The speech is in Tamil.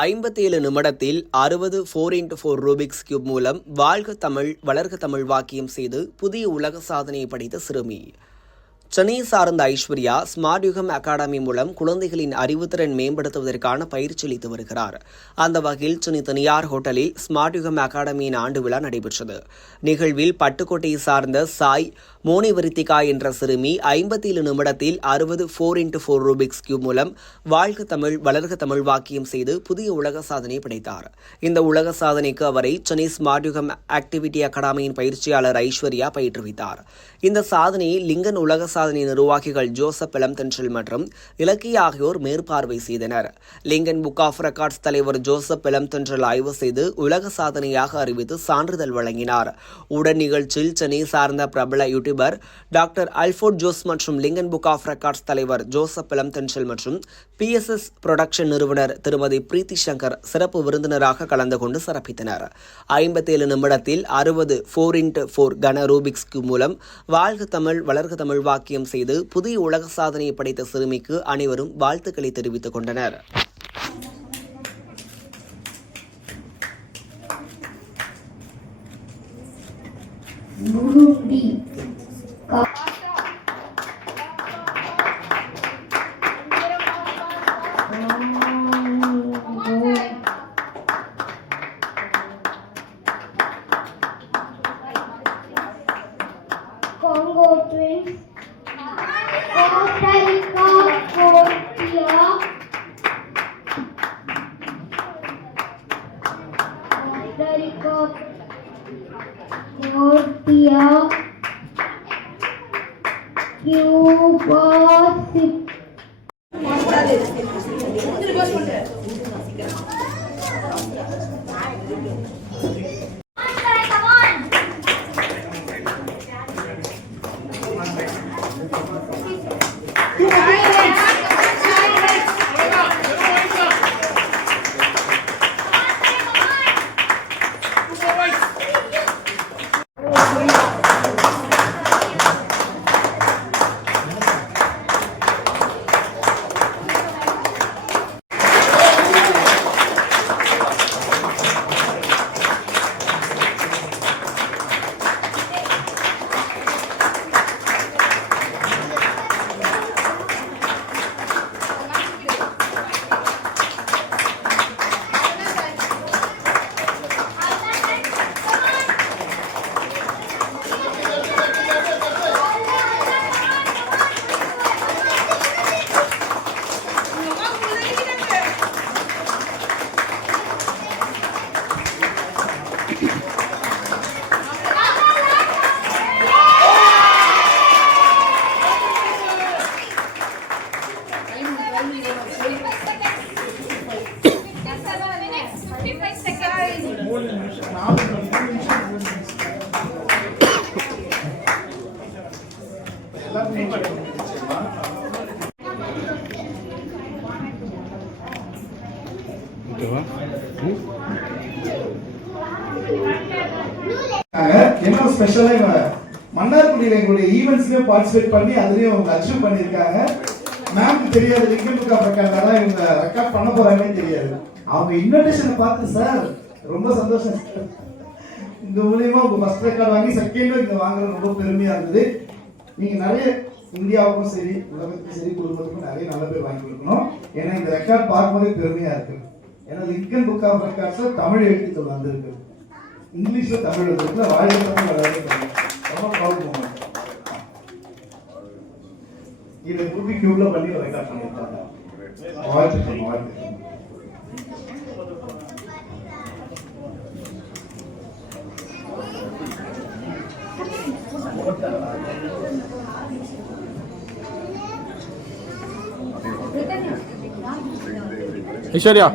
ஐம்பத்தேழு நிமிடத்தில் அறுபது four into four Rubik's cube மூலம் வாழ்க தமிழ் வளர்க தமிழ் வாக்கியம் செய்து புதிய உலக சாதனையை படைத்த சிறுமி. சென்னையை சார்ந்த ஐஸ்வர்யா ஸ்மார்ட் யுகம் அகாடமி மூலம் குழந்தைகளின் அறிவுத்திறன் மேம்படுத்துவதற்கான பயிற்சி அளித்து வருகிறார். அந்த வகையில் சென்னை தனியார் ஹோட்டலில் ஸ்மார்ட் யுகம் அகாடமியின் ஆண்டு விழா நடைபெற்றது. நிகழ்வில் பட்டுக்கோட்டையை சார்ந்த சாய் மோனிவரித்திகா என்ற சிறுமி ஐம்பத்தேழு நிமிடத்தில் அறுபது four into four Rubik's cube மூலம் வாழ்க தமிழ் வளர்க தமிழ் வாக்கியம் செய்து புதிய உலக சாதனை படைத்தார். இந்த உலக சாதனைக்கு அவரை சென்னை ஸ்மார்ட் யுகம் ஆக்டிவிட்டி அகாடமியின் பயிற்சியாளர் ஐஸ்வர்யா பயிற்றுவித்தார். இந்த சாதனையை லிங்கன் உலக சாதனை நிர்வாகிகள் ஜோசப் இளம்தென்றல் மற்றும் இலக்கிய ஆகியோர் மேற்பார்வை செய்தனர். லிங்கன் புக் ஆஃப் ரெக்கார்ட்ஸ் தலைவர் ஜோசப் இளம்தென்றல் ஆய்வு செய்து உலக சாதனையாக அறிவித்து சான்றிதழ் வழங்கினார். உடன் நிகழ்ச்சியில் சென்னை சார்ந்த பிரபல யூடியூபர் டாக்டர் அல்ஃபோர்ட் ஜோஸ் மற்றும் லிங்கன் புக் ஆஃப் ரெக்கார்ட்ஸ் தலைவர் ஜோசப் இளம்தென்றல் மற்றும் பிஎஸ்எஸ் புரொடக்ஷன் நிறுவனர் திருமதி பிரீத்தி சங்கர் சிறப்பு விருந்தினராக கலந்து கொண்டு சிறப்பித்தனர். ஐம்பத்தேழு நிமிடத்தில் அறுபது ஃபோர் இன்ட்டு ஃபோர் கன ரூபிக்ஸ் மூலம் வாழ்க தமிழ் வளர்க தமிழ் வாக்கியம் செய்து புதிய உலக சாதனையை படைத்த சிறுமிக்கு அனைவரும் வாழ்த்துக்களை தெரிவித்துக் கொண்டனர். குருடி Congo twins, não fosse. என்ன ஸ்பெஷலா இவங்க மன்னார்குடியில எங்களுடைய ஈவெண்ட்ஸ்லயே பார்ட்டிசிபேட் பண்ணி அதுலயும் அவங்க அச்சீவ் பண்ணிருக்காங்க மேம்க்கு தெரியாது லிங்கம் புக் ஆஃப் இவங்க ரெக்கார்ட் பண்ண போறாங்கன்னு தெரியாது. அவங்க இன்விடேஷனை பார்த்து சார் ரொம்ப சந்தோஷம் இந்த மூலியமா உங்க ஃபர்ஸ்ட் ரெக்கார்ட் வாங்கி செகண்டும் இங்க வாங்குறது ரொம்ப பெருமையா இருந்தது. நீங்க நிறைய இந்தியாவுக்கும் சரி உலகத்துக்கும் சரி குடும்பத்துக்கும் நிறைய நல்ல பேர் வாங்கி கொடுக்கணும். ஏன்னா இந்த ரெக்கார்ட் பார்க்கும்போதே பெருமையா இருக்கு. ஏன்னா Limca book of records Tamil எழுத்துக்கள் வந்திருக்கு. இங்கிலீஷ்ல தமிழ் எழுதுறதுல வாழ்க்கை தமிழ் வளரவே ரொம்ப ப்ரௌட் மூமெண்ட் இதை ரூபி கியூப்ல பண்ணி ரெக்கார்ட் பண்ணியிருக்காங்க. வாழ்த்துக்கள் வாழ்த்துக்கள். ஐஸ்வர்யா